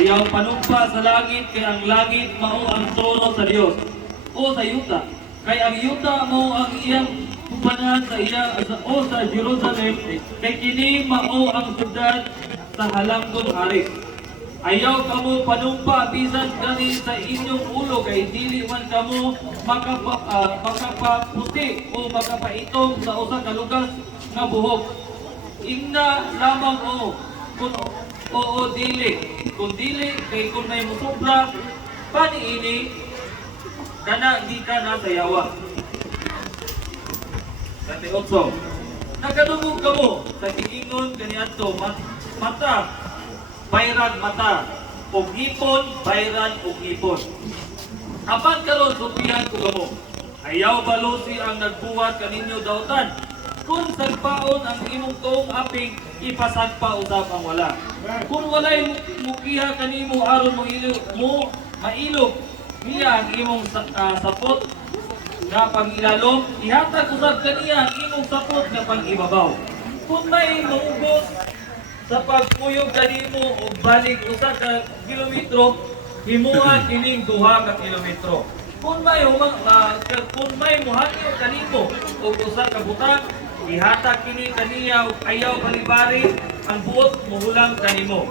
Ayaw panumpa sa langit, kay ang langit mao ang trono sa Dios. O sa yuta, kay ang yuta mao ang iyang kumpanan sa iya o sa Jerusalem, kay kini mao ang syudad sa halangdong hari. Ayaw kamo panumpa bisan gani sa inyong ulo, kay dili man kamo makapaputi o makapaitong sa usa ka lugas nga buhok. Ingna lamang kung oo dili. Kung dili kay kung may musobra paniini kana di ka na sayawa. 38. Nakadungog kamo sa giingon kaniadto mata bayran mata, ug hipon, bayran ug hipon. Apan karon supihan ko kamo. Ayaw balusi ang nagbuhat kaninyo dautan. Kung sagpaon ang imong tuong aping, ipasagpa usab ang wala. Kung walay mukiha kanimo aron mo mailog niya ang imong sapot nga pangilalom, ihatag usab kaniya ang imong sapot nga pangibabaw. Kung may maugos sa pagpuyog kanimo o balik usa ka kilometro, himuha kining 2 ka kilometro. Kung may muhangyo kanimo o usa ka butang, ihatag kini kaniya ug ayaw balibari ang buot muhulang kanimo.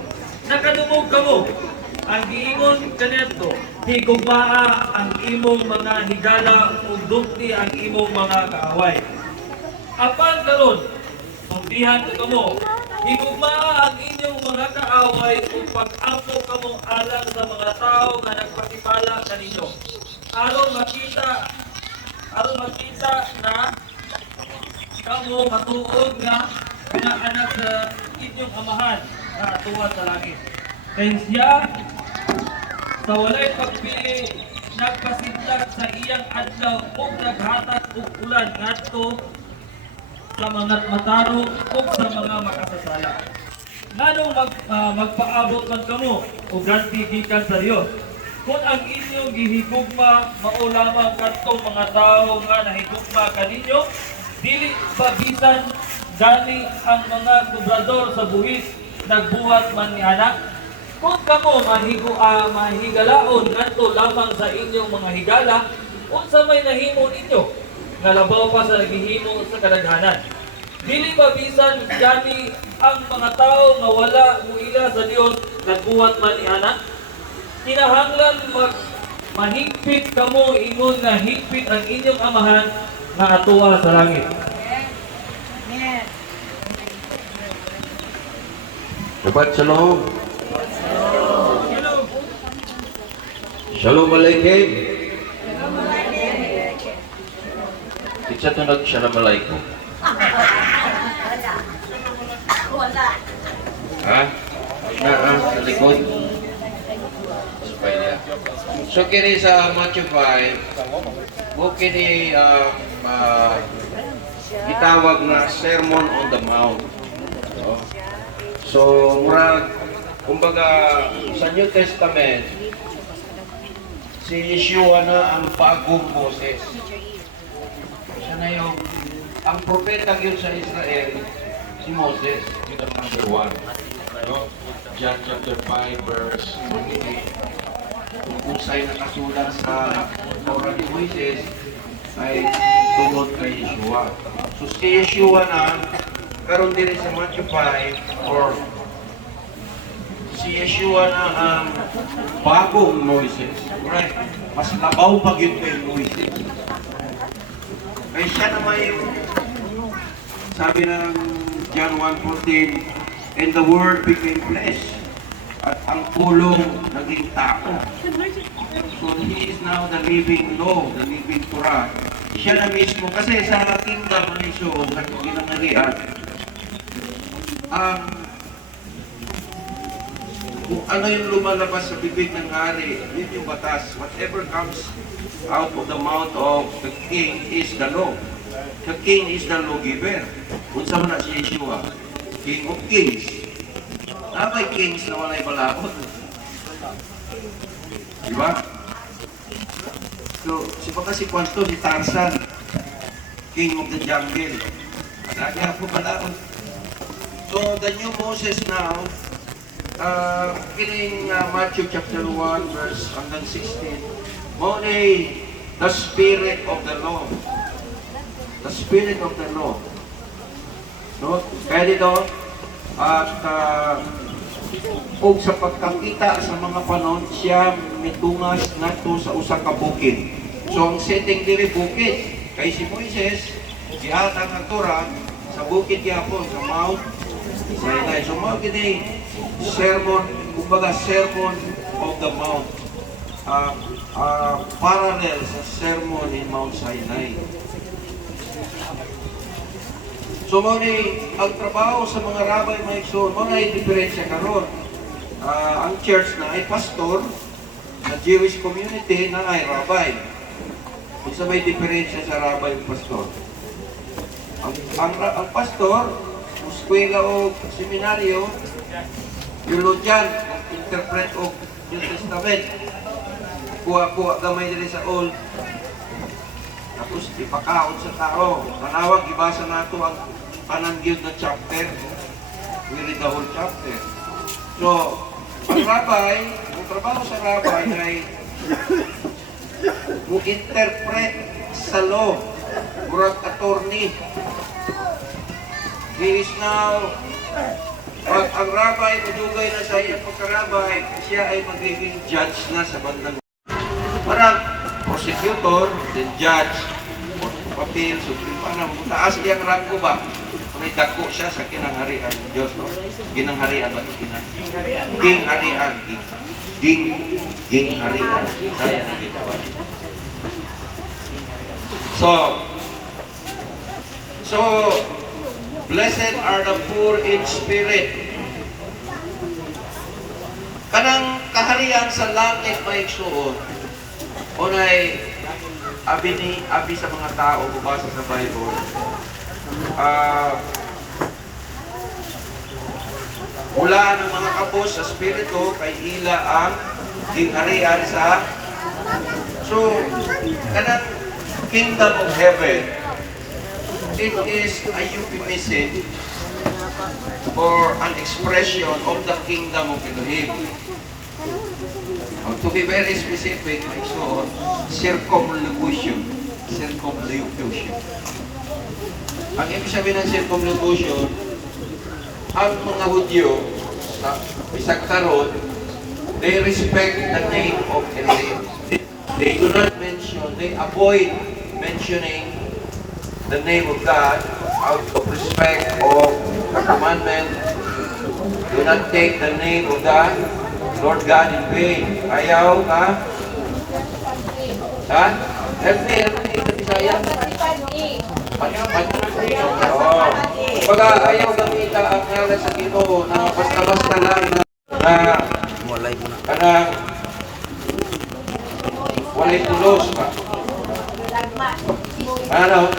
Nakadumog kamo ang giingon kaniadto, higugmaa ang imong mga higala ug dugti ang imong mga kaaway. Apan karon, sumpihan ko kamo, higugmaa ang inyong mga kaaway ug pag-ampo kamo alang sa mga tao nga nagpakipala kaninyo. Aron makita na kamo matuod nga anak sa inyong amahan na atuwa sa langit. Kaya siya sa walay pagpili nagpasidlag sa iyang adlaw ug naghatag og ulan ngadto sa mga mataro ug sa mga makasasala. Nganong magpaabot man kamo og ganti gikan sa Dios. Kung ang inyong gihigugma mao lamang kadtong mga tawo nga nahigugma kaninyo, dili pa bisan gani ang mga kubrador sa buhis nagbuhat man ni anak. Kung kamo mahigalaon ngadto lamang sa inyong mga higala, unsa may nahimo ninyo nga labaw pa sa gihimo sa kadaghanan. Dili pa bisan gani ang mga tao nga wala muila sa Dios nagbuhat man ni anak. Kinahanglan mahigpit kamo ingon nga higpit ang inyong amahan nga atuwa sa langit. Shabbat Shalom. Shalom Alaikum. Isa tunag Shalom Alaikum. Wala. Ha? Sa likod. So kini sa Matthew 5, mo kini gitawag na Sermon on the Mount. So murag kumbaga sa New Testament si Yeshua na ang bagong Moses. Siya na yung ang propeta yun sa Israel, si Moses, yun ang number 1. No? John chapter 5 verse 28. Kung sa'yo nakasulat sa Torah ni Moises ay tungod kay Yeshua. So si Yeshua na karon din sa Matthew 5 or si Yeshua na ang bagong Moises. Right? Mas labaw pa yun kay Moises. Kaya siya naman yung sabi ng John 1:14, and the Word became flesh. At ang pulong naging tao. So He is now the living law, the living Torah. Siya na mismo, kasi sa kingdom ng Isyo, sa ginangarian, kung ano yung lumalabas sa bibig ng hari, yun yung batas. Whatever comes out of the mouth of the king is the law. The king is the lawgiver. Unsa man na si Yeshua, King of Kings. May kings na walay balakot. Diba? So, si Kwanto, si Tarzan, King of the Jungle. Lagi ako balakot. So, the new Moses now, kining Matthew chapter 1 verse hanggang 16, mo ni the spirit of the law. The spirit of the law. No? Kaya dito, at ug sa pagkakita sa mga panon, siya mitungas nato sa usa ka bukid. So ang setting diri bukid, kay si Moises, gihatag ang Torah sa bukid gyapon sa Mount Sinai. So mao gini sermon, kumbaga sermon of the Mount. Parallel sa sermon in Mount Sinai. So mo ni ang trabaho sa mga rabay mga igsoon, mo na diferensya karon. Ang church na ay pastor, na Jewish community na ay rabay. Isa may diferensya sa rabay at pastor. Ang pastor, eskwela o seminaryo, theologian, interpret o New Testament. Kuha gamay dili sa Old. Tapos ipakaon sa tao. Manawag, ibasa nato ang panangyod na chapter. We read the whole chapter. So, ang rabay, ang trabaho sa rabay ay mo-interpret sa law. Murag attorney. He is now, pag ang rabay, madugay na sa iyang pagkarabay, siya ay magiging judge na sa bandang. Parang prosecutor, then judge, appeal, supreme, parang taas iyang ranggo ba? May dako siya sa kinangharian ng Diyos, no? Ginangharian ba ito? Gingharian. Gingharian. Saya na ginawa. So, blessed are the poor in spirit. Kanang kaharian sa langit may igsuon. Unay, abi sa mga tao, bubasa sa Bible. Mula ng mga kapos sa spirito, kay ila ang gingharian sa. So, kanang kingdom of heaven, it is a euphemism or an expression of the kingdom of Elohim. To be very specific, so circumlocution. Circumlocution. Ang ibig sabihin ng circumlocution, ang mga Hudyo sa bisag karon, they respect the name of Elohim. They do not mention, they avoid mentioning the name of God out of respect of the commandment. Do not take the name of God, Lord God, in vain. Ayaw ka? Ha? Help me, Bisaya. Pag ayaw gamita ang ngalan sa Ginoo na basta-basta lang na walay tulos pa. Ano?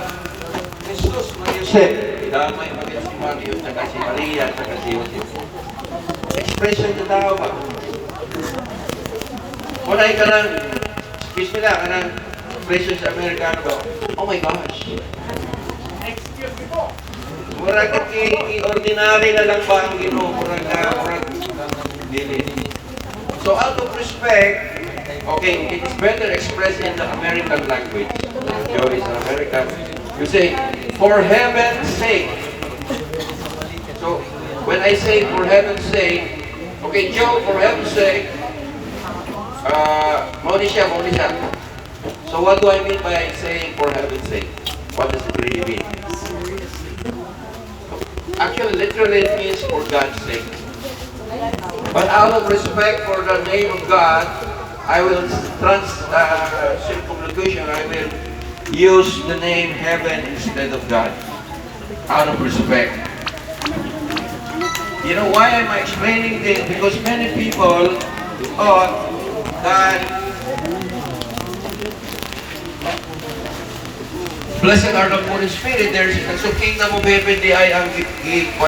Jesus, Joseph, damay maging si Mario, saka si Maria, saka si Joseph. Expression na tao ba? Walay ka ng, excuse me lang, ka ng expression sa Amerikano ba? Oh my gosh. Murag i-ordinary na lang ba ang Ginoo? Murag dili. So out of respect, okay, it is better expressed in the American language. Joe is an American. You say, for heaven's sake. So, when I say for heaven's sake, okay, Joe, for heaven's sake, mauni siya. So what do I mean by saying for heaven's sake? What does it really mean? Actually, literally it means for God's sake. But out of respect for the name of God, I will circumlocution, I will use the name heaven instead of God. Out of respect. You know why am I explaining this? Because many people thought that blessed are the poor in spirit, there's so kingdom of heaven di ay ang